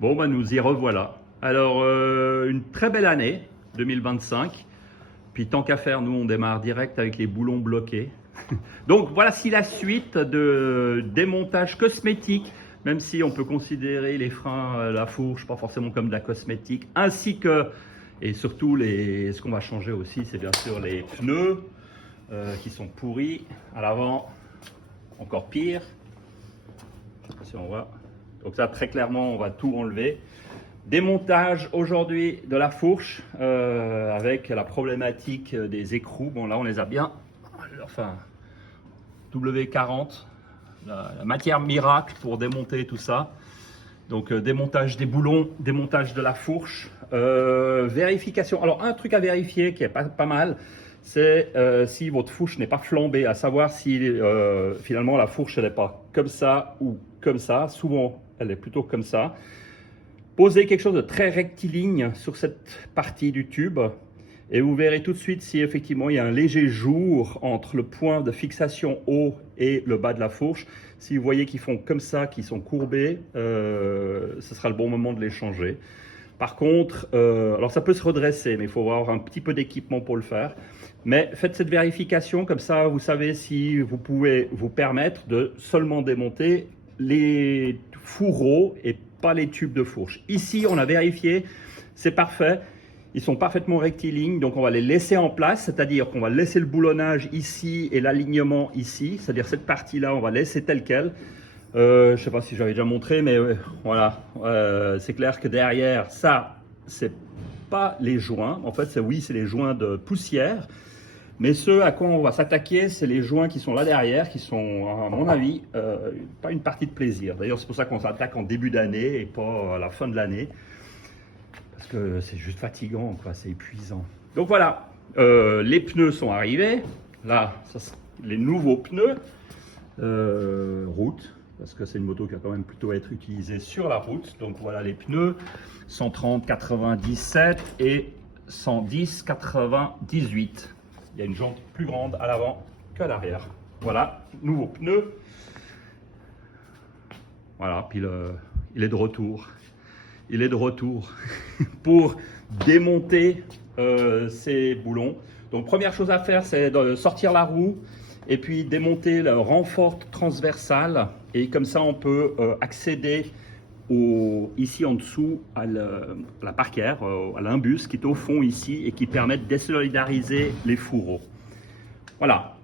Bon, bah, nous y revoilà. Alors, une très belle année, 2025. Puis tant qu'à faire, nous, on démarre direct avec les boulons bloqués. Donc, voici la suite de démontage cosmétique, même si on peut considérer les freins, la fourche, pas forcément comme de la cosmétique, ainsi que, et surtout, ce qu'on va changer aussi, c'est bien sûr les pneus qui sont pourris à l'avant, encore pire. Si on voit. Donc ça, très clairement, on va tout enlever. Démontage aujourd'hui de la fourche avec la problématique des écrous. Bon, là, on les a bien. Enfin, W40, la matière miracle pour démonter tout ça. Donc, démontage des boulons, démontage de la fourche. Vérification. Alors, un truc à vérifier qui est pas mal, c'est si votre fourche n'est pas flambée, à savoir si finalement la fourche elle n'est pas comme ça ou comme ça. Souvent, elle est plutôt comme ça. Posez quelque chose de très rectiligne sur cette partie du tube et vous verrez tout de suite si effectivement il y a un léger jour entre le point de fixation haut et le bas de la fourche. Si vous voyez qu'ils font comme ça, qu'ils sont courbés, ce sera le bon moment de les changer. Par contre, alors ça peut se redresser, mais il faut avoir un petit peu d'équipement pour le faire. Mais faites cette vérification, comme ça vous savez si vous pouvez vous permettre de seulement démonter les fourreaux et pas les tubes de fourche. Ici, on a vérifié, c'est parfait. Ils sont parfaitement rectilignes, donc on va les laisser en place, c'est-à-dire qu'on va laisser le boulonnage ici et l'alignement ici, c'est-à-dire cette partie-là, on va laisser telle quelle. Je ne sais pas si j'avais déjà montré, mais voilà, c'est clair que derrière, ça, c'est pas les joints. En fait, c'est les joints de poussière. Mais ce à quoi on va s'attaquer, c'est les joints qui sont là derrière, qui sont, à mon avis, pas une partie de plaisir. D'ailleurs, c'est pour ça qu'on s'attaque en début d'année et pas à la fin de l'année. Parce que c'est juste fatigant, quoi, c'est épuisant. Donc voilà, les pneus sont arrivés. Là, ça, les nouveaux pneus route, parce que c'est une moto qui va quand même plutôt être utilisée sur la route. Donc voilà les pneus 130 97 et 110 98. Il y a une jante plus grande à l'avant qu'à l'arrière. Voilà, nouveaux pneus. Voilà, puis il est de retour. Il est de retour pour démonter ces boulons. Donc première chose à faire, c'est de sortir la roue et puis démonter le renfort transversal. Et comme ça, on peut accéder ici en dessous à la parquère, à l'imbus qui est au fond ici et qui permet de désolidariser les fourreaux. Voilà.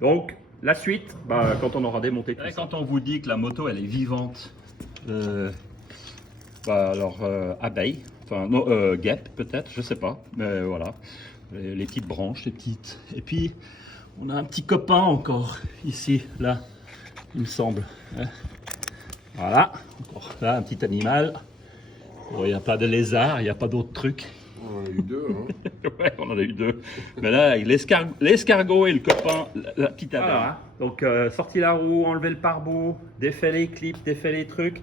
Donc la suite, quand on aura démonté tout ça. Quand on vous dit que la moto elle est vivante, alors abeille, enfin non, guêpe peut-être, je sais pas, mais voilà, les petites branches, les petites. Et puis on a un petit copain encore ici, là, il me semble. Voilà, encore là, un petit animal. Bon, il n'y a pas de lézard, il n'y a pas d'autres trucs. On en a eu deux, hein. Ouais, on en a eu deux. Mais là, l'escargot et le copain, la petite abeille. Voilà. Donc, sorti la roue, enlever le pare-boue, défait les clips, défait les trucs.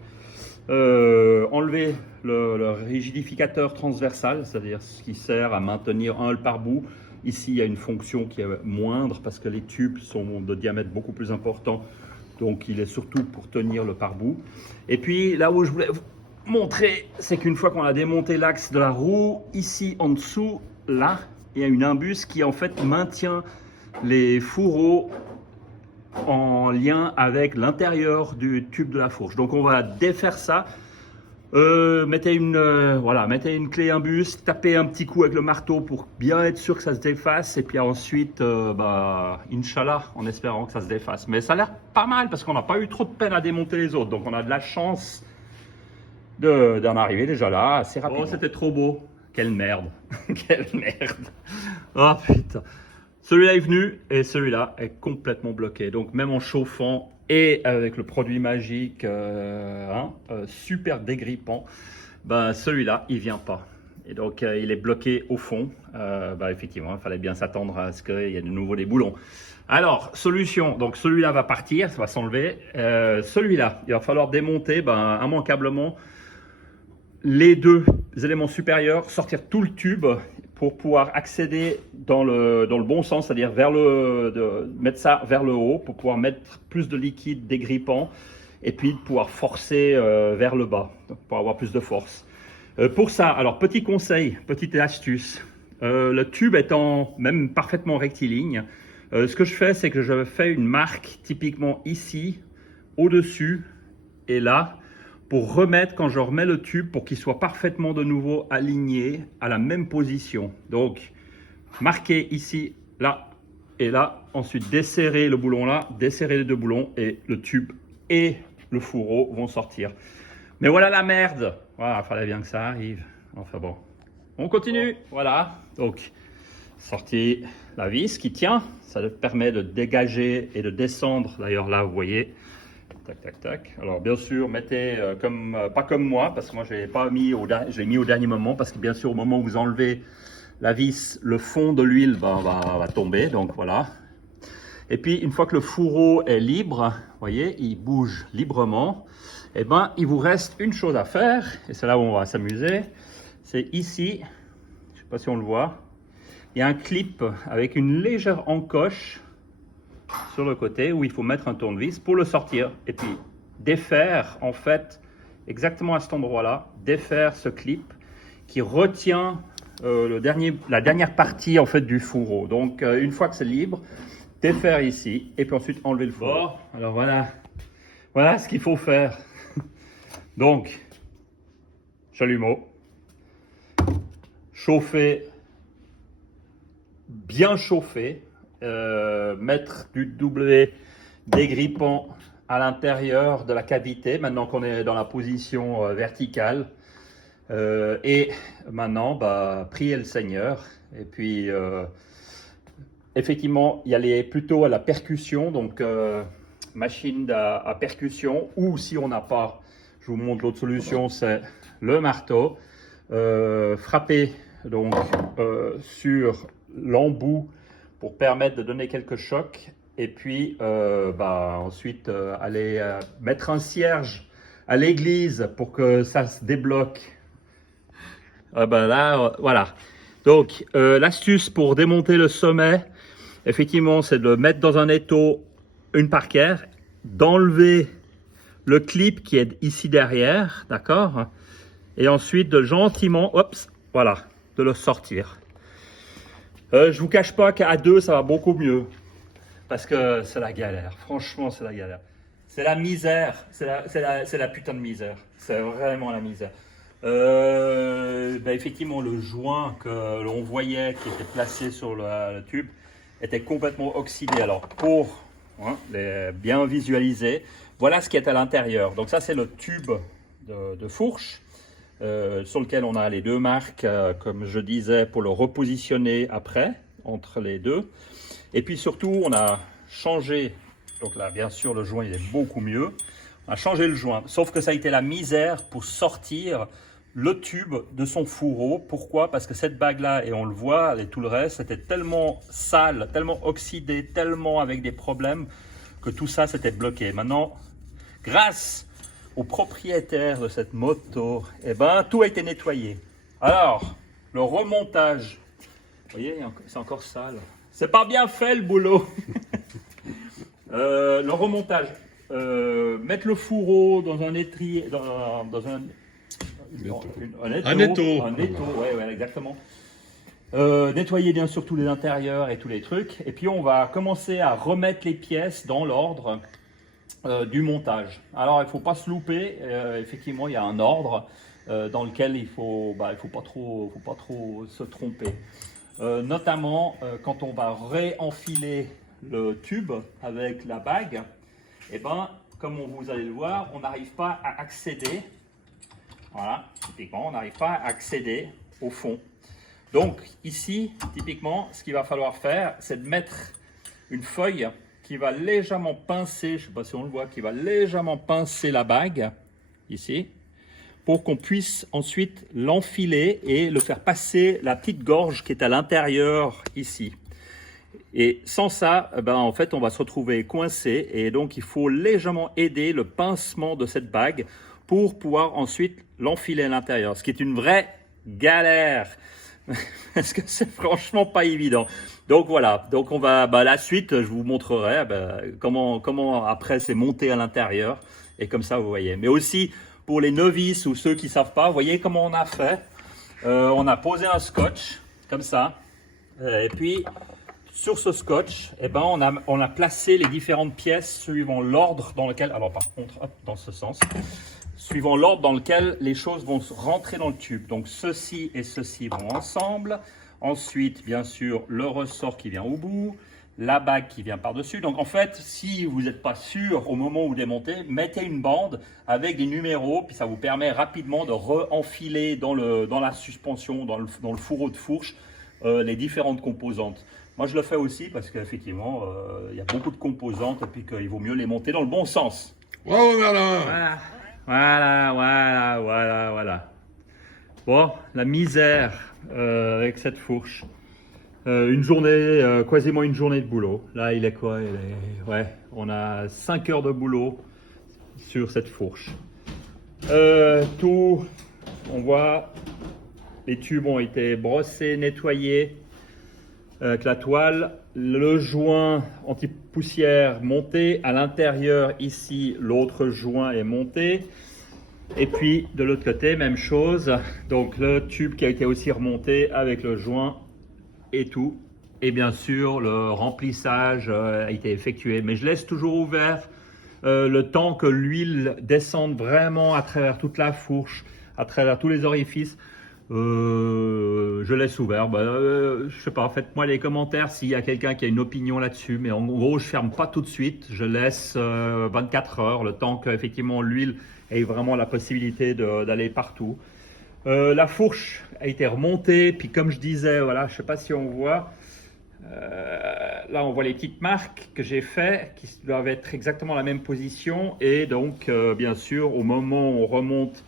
Enlever le rigidificateur transversal, c'est-à-dire ce qui sert à maintenir le pare-boue. Ici, il y a une fonction qui est moindre parce que les tubes sont de diamètre beaucoup plus important. Donc, il est surtout pour tenir le pare-boue. Et puis, là où je voulais vous montrer, c'est qu'une fois qu'on a démonté l'axe de la roue, ici en dessous, là, il y a une imbus qui en fait maintient les fourreaux en lien avec l'intérieur du tube de la fourche. Donc, on va défaire ça. Mettez une clé imbus, tapez un petit coup avec le marteau pour bien être sûr que ça se défasse et puis ensuite, Inch'Allah, en espérant que ça se défasse. Mais ça a l'air pas mal parce qu'on n'a pas eu trop de peine à démonter les autres, donc on a de la chance d'en arriver déjà là assez rapidement. Oh, c'était trop beau, quelle merde, quelle merde. Oh putain, celui-là est venu et celui-là est complètement bloqué, donc même en chauffant et avec le produit magique super dégrippant, celui-là il vient pas et donc il est bloqué au fond. Effectivement, il fallait bien s'attendre à ce qu'il y ait de nouveau des boulons. Alors solution, donc celui-là va partir, ça va s'enlever. Celui-là, il va falloir démonter immanquablement les deux éléments supérieurs, sortir tout le tube pour pouvoir accéder dans le bon sens, c'est-à-dire mettre ça vers le haut pour pouvoir mettre plus de liquide dégrippant et puis de pouvoir forcer vers le bas pour avoir plus de force. Pour ça, alors petit conseil, petite astuce, le tube étant même parfaitement rectiligne, ce que je fais, c'est que je fais une marque typiquement ici, au-dessus et là, pour remettre, quand je remets le tube, pour qu'il soit parfaitement de nouveau aligné à la même position. Donc, marquer ici, là et là, ensuite desserrer le boulon là, desserrer les deux boulons et le tube et le fourreau vont sortir. Mais voilà la merde. Voilà, il fallait bien que ça arrive. Enfin bon, on continue. Voilà, donc sorti la vis qui tient, ça permet de dégager et de descendre. D'ailleurs là, vous voyez, tac, tac, tac. Alors bien sûr, mettez pas comme moi, parce que moi je l'ai mis au dernier moment, parce que bien sûr au moment où vous enlevez la vis, le fond de l'huile va tomber, donc voilà. Et puis une fois que le fourreau est libre, vous voyez, il bouge librement. Et ben, il vous reste une chose à faire, et c'est là où on va s'amuser. C'est ici, je ne sais pas si on le voit, il y a un clip avec une légère encoche sur le côté où il faut mettre un tournevis pour le sortir. Et puis défaire, en fait, exactement à cet endroit-là, défaire ce clip qui retient la dernière partie en fait du fourreau. Donc une fois que c'est libre, défaire ici et puis ensuite enlever le fourreau. Bon, alors voilà ce qu'il faut faire. Donc, chalumeau, chauffer, bien chauffer, mettre du W dégrippant à l'intérieur de la cavité, maintenant qu'on est dans la position verticale. Et maintenant, prier le Seigneur. Et puis, effectivement, y aller plutôt à la percussion, donc machine à percussion, ou si on n'a pas, je vous montre l'autre solution, c'est le marteau. Frapper donc sur l'embout pour permettre de donner quelques chocs, et puis ensuite aller mettre un cierge à l'église pour que ça se débloque. Voilà. Donc l'astuce pour démonter le sommet, effectivement, c'est de mettre dans un étau une parquère, d'enlever le clip qui est ici derrière, d'accord, et ensuite de gentiment, voilà, de le sortir. Je vous cache pas qu'à deux, ça va beaucoup mieux, parce que c'est la galère. Franchement, c'est la galère. C'est la misère. C'est la putain de misère. C'est vraiment la misère. Effectivement, le joint que l'on voyait qui était placé sur le tube était complètement oxydé. Alors, pour les bien visualiser, voilà ce qui est à l'intérieur. Donc ça, c'est le tube de fourche sur lequel on a les deux marques, comme je disais, pour le repositionner après, entre les deux. Et puis surtout, on a changé, donc là, bien sûr, le joint il est beaucoup mieux. On a changé le joint, sauf que ça a été la misère pour sortir le tube de son fourreau. Pourquoi? Parce que cette bague-là, et on le voit, et tout le reste, c'était tellement sale, tellement oxydé, tellement avec des problèmes, que tout ça s'était bloqué. Maintenant, grâce au propriétaire de cette moto, tout a été nettoyé. Alors, le remontage, vous voyez, c'est encore sale. C'est pas bien fait le boulot. Le remontage, mettre le fourreau dans un étrier, dans un étau. Ouais, exactement. Nettoyer bien sûr tous les intérieurs et tous les trucs. Et puis on va commencer à remettre les pièces dans l'ordre du montage. Alors il ne faut pas se louper. Effectivement, il y a un ordre dans lequel il faut pas trop se tromper. Notamment quand on va réenfiler le tube avec la bague, comme vous allez le voir, on n'arrive pas à accéder. Voilà, typiquement, on n'arrive pas à accéder au fond. Donc ici, typiquement, ce qu'il va falloir faire, c'est de mettre une feuille qui va légèrement pincer, je ne sais pas si on le voit, qui va légèrement pincer la bague, ici, pour qu'on puisse ensuite l'enfiler et le faire passer la petite gorge qui est à l'intérieur ici. Et sans ça, en fait, on va se retrouver coincé, et donc il faut légèrement aider le pincement de cette bague pour pouvoir ensuite l'enfiler à l'intérieur, ce qui est une vraie galère, parce que c'est franchement pas évident. Donc voilà, donc on va, la suite, je vous montrerai comment après c'est monté à l'intérieur, Et comme ça, vous voyez. Mais aussi, pour les novices ou ceux qui ne savent pas, vous voyez comment on a fait. On a posé un scotch, comme ça. Et puis, sur ce scotch, eh ben, on a placé les différentes pièces suivant l'ordre dans lequel... Alors, par contre, hop, dans ce sens. Suivant l'ordre dans lequel les choses vont rentrer dans le tube. Donc, ceci et ceci vont ensemble. Ensuite, bien sûr, le ressort qui vient au bout. La bague qui vient par-dessus. Donc, en fait, si vous n'êtes pas sûr au moment où vous démontez, mettez une bande avec des numéros. Puis, ça vous permet rapidement de re-enfiler dans la suspension, dans le fourreau de fourche, les différentes composantes. Moi, je le fais aussi parce qu'effectivement, il y a beaucoup de composantes et puis qu'il vaut mieux les monter dans le bon sens. Bravo, Merlin. Voilà. Bon, la misère avec cette fourche. Une journée, quasiment une journée de boulot. Là, il est quoi? Ouais, on a 5 heures de boulot sur cette fourche. Tout, on voit, les tubes ont été brossés, nettoyés avec la toile. Le joint anti-poussière monté. À l'intérieur, ici, l'autre joint est monté. Et puis, de l'autre côté, même chose. Donc, le tube qui a été aussi remonté avec le joint et tout. Et bien sûr, le remplissage a été effectué. Mais je laisse toujours ouvert le temps que l'huile descende vraiment à travers toute la fourche, à travers tous les orifices. Je laisse ouvert. Je sais pas, faites-moi les commentaires s'il y a quelqu'un qui a une opinion là-dessus. Mais en gros, je ferme pas tout de suite. Je laisse 24 heures, le temps qu'effectivement l'huile ait vraiment la possibilité d'aller partout. La fourche a été remontée, puis comme je disais, voilà, je ne sais pas si on voit, là on voit les petites marques que j'ai fait qui doivent être exactement la même position. Et donc, bien sûr, au moment où on remonte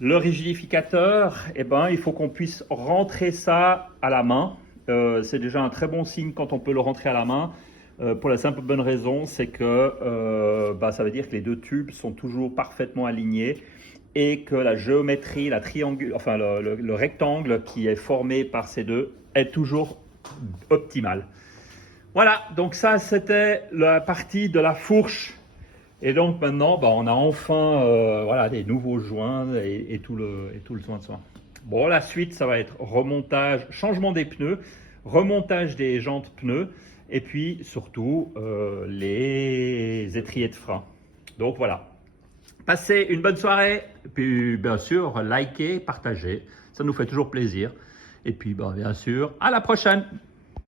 le rigidificateur, eh ben, il faut qu'on puisse rentrer ça à la main. C'est déjà un très bon signe quand on peut le rentrer à la main. Pour la simple bonne raison, c'est que ça veut dire que les deux tubes sont toujours parfaitement alignés et que la géométrie, le rectangle qui est formé par ces deux est toujours optimal. Voilà, donc ça c'était la partie de la fourche. Et donc maintenant, on a enfin des nouveaux joints et tout le soin de soi. Bon, la suite, ça va être remontage, changement des pneus, remontage des jantes pneus et puis surtout les étriers de frein. Donc voilà. Passez une bonne soirée, et puis bien sûr, likez, partagez, ça nous fait toujours plaisir. Et puis bien sûr, à la prochaine!